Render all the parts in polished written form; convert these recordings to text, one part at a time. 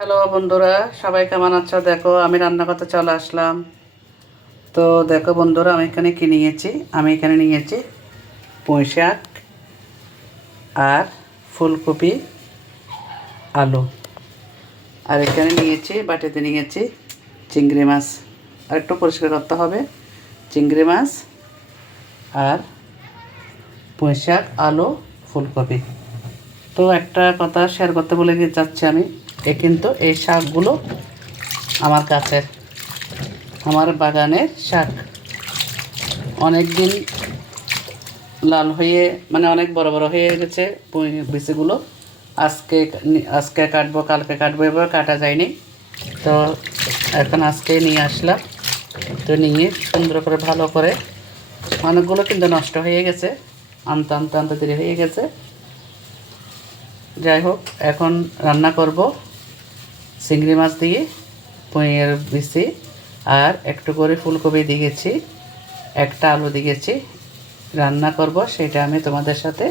Hello বন্ধুরা, সবাই কেমন আছো? দেখো আমি রান্না করতে চলে আসলাম। তো দেখো বন্ধুরা, আমি এখানে নিয়েছি পুঁই শাক আর ফুলকপি, আলু। আর এখানে বাটিতে নিয়েছি চিংড়ি মাছ। আর একটু পরিষ্কার করতে হবে। চিংড়ি মাছ আর পুঁই শাক, আলু, ফুলকপি। তো একটা কথা শেয়ার করতে বলে যাচ্ছি আমি। কিন্তু এই শাকগুলো আমার গাছের, আমার বাগানের শাক। অনেক দিন লাল হয়ে অনেক বড় বড় হয়ে গেছে বিচিগুলো। আজকে আজকে কাটবো, কালকে কাটবো, এবার কাটা যায়নি। তো এখন আজকেই নিয়ে আসলাম। তো নিয়ে সুন্দর করে ভালো করে, অনেকগুলো কিন্তু নষ্ট হয়ে গেছে, আনতে আনতে আনতে দেরি হয়ে গেছে। যাই হোক, এখন রান্না করব চিংড়ি মাছ দিয়ে, পুঁইয়ের বিচি, আর একটু করে ফুলকপি দিয়েছি, একটা আলু দিয়েছি। রান্না করব, সেটা আমি তোমাদের সাথে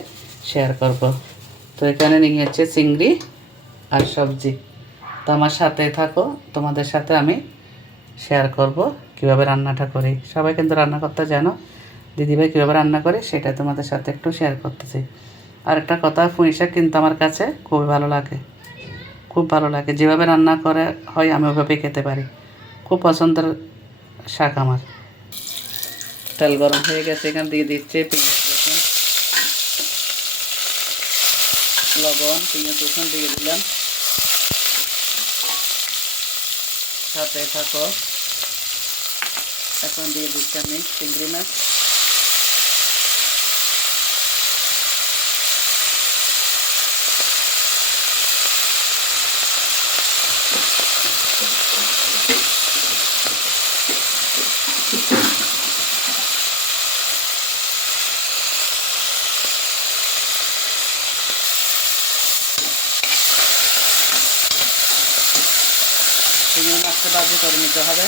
শেয়ার করব। তো এখানে নিয়েছি চিংড়ি আর সবজি। তো আমার সাথে থাকো, তোমাদের সাথে আমি শেয়ার করব কিভাবে রান্নাটা করি। সবাই কিন্তু রান্না করতে জানো, দিদিভাই কীভাবে রান্না করে সেটা তোমাদের সাথে একটু শেয়ার করতেছি। আর একটা কথা, পুঁই শাক কিন্তু আমার কাছে খুবই ভালো লাগে, খুব ভালো লাগে। যেভাবে রান্না করে হয় আমি ওইভাবেই খেতে পারি। খুব পছন্দের শাক আমার। তেল গরম হয়ে গেছে, এখানে দিয়ে দিচ্ছে পেঁয়াজ রসুন, লবণ, পেঁয়াজ রসুন দিয়ে দিলাম। সাথে থাকো, এখন দিয়ে দিচ্ছি আমি চিংড়ি মাছ। চিংড়ি মাছটা ভাজি করে নিতে হবে।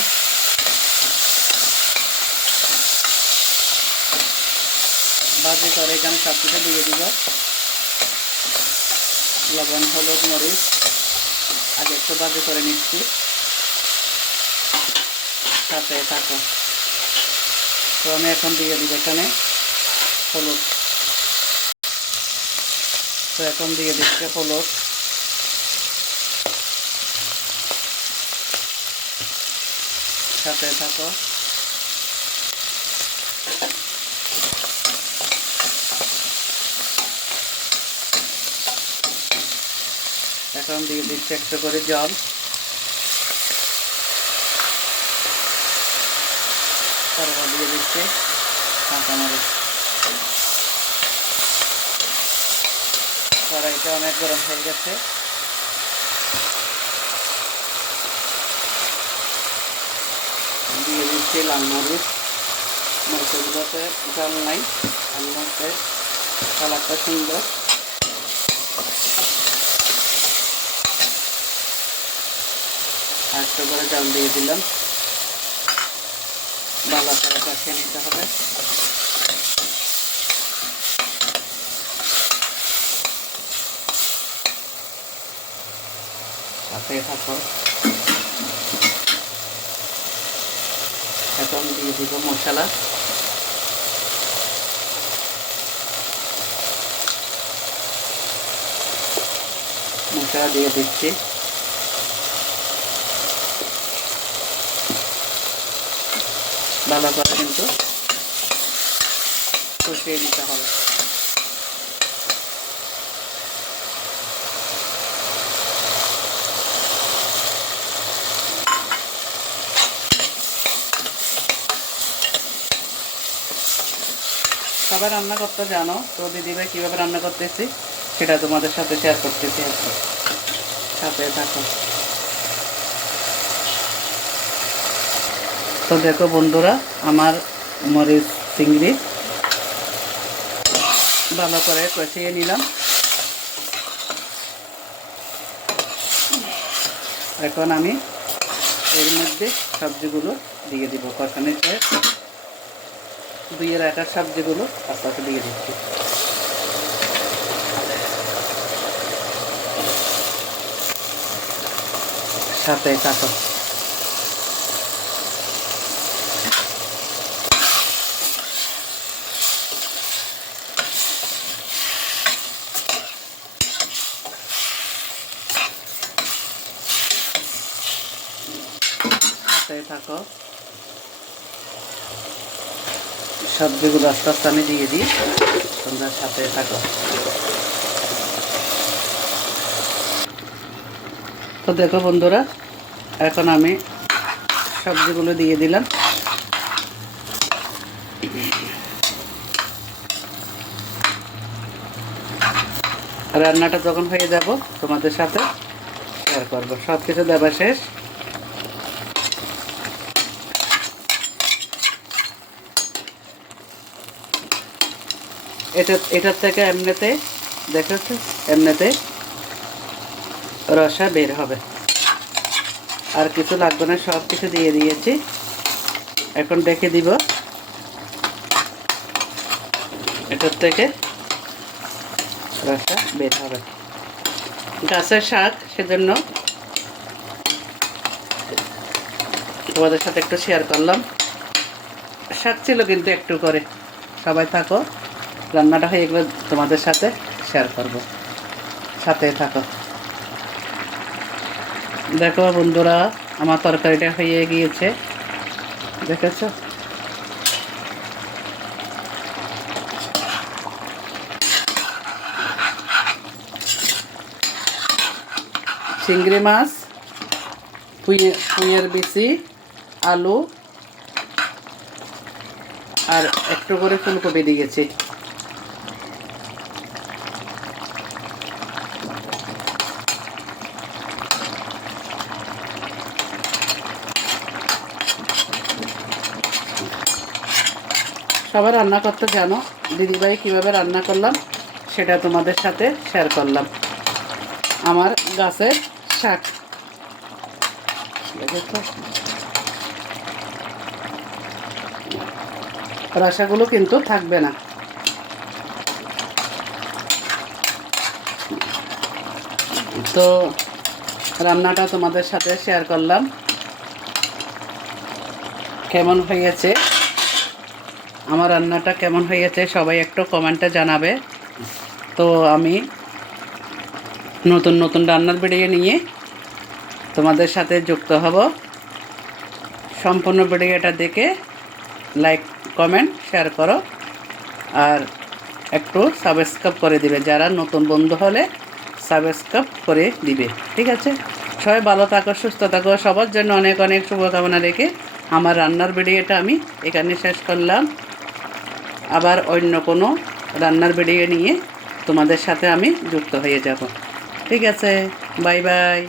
ভাজি করে এখানে সব কিছু দিয়ে দিব। লবণ, হলুদ, মরিচ আগে একটু ভাজি করে নিচ্ছি। সাথে থাকো। তো আমি এখন দিয়ে দিব এখানে হলুদ। তো এখন দিয়ে দিচ্ছি হলুদ। সাথে থাকো। এখন দিয়ে দিচ্ছি একটু করে জল। তারপর দিয়ে দিচ্ছি কাঁচামরিচ। কড়াইটা অনেক গরম হয়ে গেছে। দিয়ে দিচ্ছি লাল মরিচ। মরিচগুলোতে জল নাই, রান্নাতে কালারটা সুন্দর। আর একটু করে জল দিয়ে দিলাম। ভালো করে কষিয়ে নিতে হবে। সাথে থাকো। এখন দিয়ে দিব মশলা। মশলা দিয়ে দিচ্ছি। ভালো করে কিন্তু কষিয়ে নিতে হবে। সবাই রান্না করতে জানো, তো দিদিভাই কীভাবে রান্না করতেছি সেটা তোমাদের সাথে শেয়ার করতেছি। সাথে থাকো। তো দেখো বন্ধুরা, আমার মরিচ চিংড়ি ভালো করে কষিয়ে নিলাম। এখন আমি এর মধ্যে সবজিগুলো দিয়ে দিব। কষানোর পরে ধুয়ে রাখা সবজিগুলো আস্তে আস্তে দিয়ে দিচ্ছি। সাথে থাকো। সাথে থাকো। সবজিগুলো আস্তে আস্তে আমি দিয়ে দিই, তোমরা সাথে থাকো। তো দেখো বন্ধুরা, এখন আমি সবজিগুলো দিয়ে দিলাম। রান্নাটা যখন হয়ে যাব তোমাদের সাথে শেয়ার করবো। সব কিছু দেওয়া শেষ। এটার থেকে এমনিতে দেখাচ্ছে, এমনিতে রসা বের হবে, আর কিছু লাগবে না, সব কিছু দিয়ে দিয়েছি। এখন দেখে দিব এটার থেকে রসা বের হবে। গাছের শাক, সেজন্য তোমাদের সাথে একটু শেয়ার করলাম। শাক ছিল কিন্তু একটু করে। সবাই থাকো, রান্নাটা হয়ে গেলে তোমাদের সাথে শেয়ার করব, সাথে থাকো। দেখো বন্ধুরা, আমার তরকারিটা হয়ে গিয়েছে, দেখেছো? চিংড়ি মাছ, পুঁইয়ের বিচি, আলু আর একটু করে ফুলকপি দিয়েছি। সবাই রান্না করতে জানো, দিদিভাই কীভাবে রান্না করলাম সেটা তোমাদের সাথে শেয়ার করলাম। আমার গাছের শাক, রসাগুলো কিন্তু থাকবে না। তো রান্নাটা তোমাদের সাথে শেয়ার করলাম। কেমন হয়েছে আমার রান্নাটা, কেমন হয়েছে সবাই একটু কমেন্টে জানাবে। তো আমি নতুন নতুন রান্নার ভিডিও নিয়ে তোমাদের সাথে যুক্ত হব। সম্পূর্ণ ভিডিওটা দেখে লাইক, কমেন্ট, শেয়ার করো, আর একটু সাবস্ক্রাইব করে দিবে। যারা নতুন বন্ধু হলে সাবস্ক্রাইব করে দিবে, ঠিক আছে? সবাই ভালো থাকো, সুস্থ থাকো। সবার জন্য অনেক অনেক শুভকামনা রেখে আমার রান্নার ভিডিওটা আমি এখানে শেষ করলাম। আবার অন্য কোনো রান্নার ভিডিও নিয়ে তোমাদের সাথে আমি যুক্ত হয়ে যাব, ঠিক আছে? Bye bye.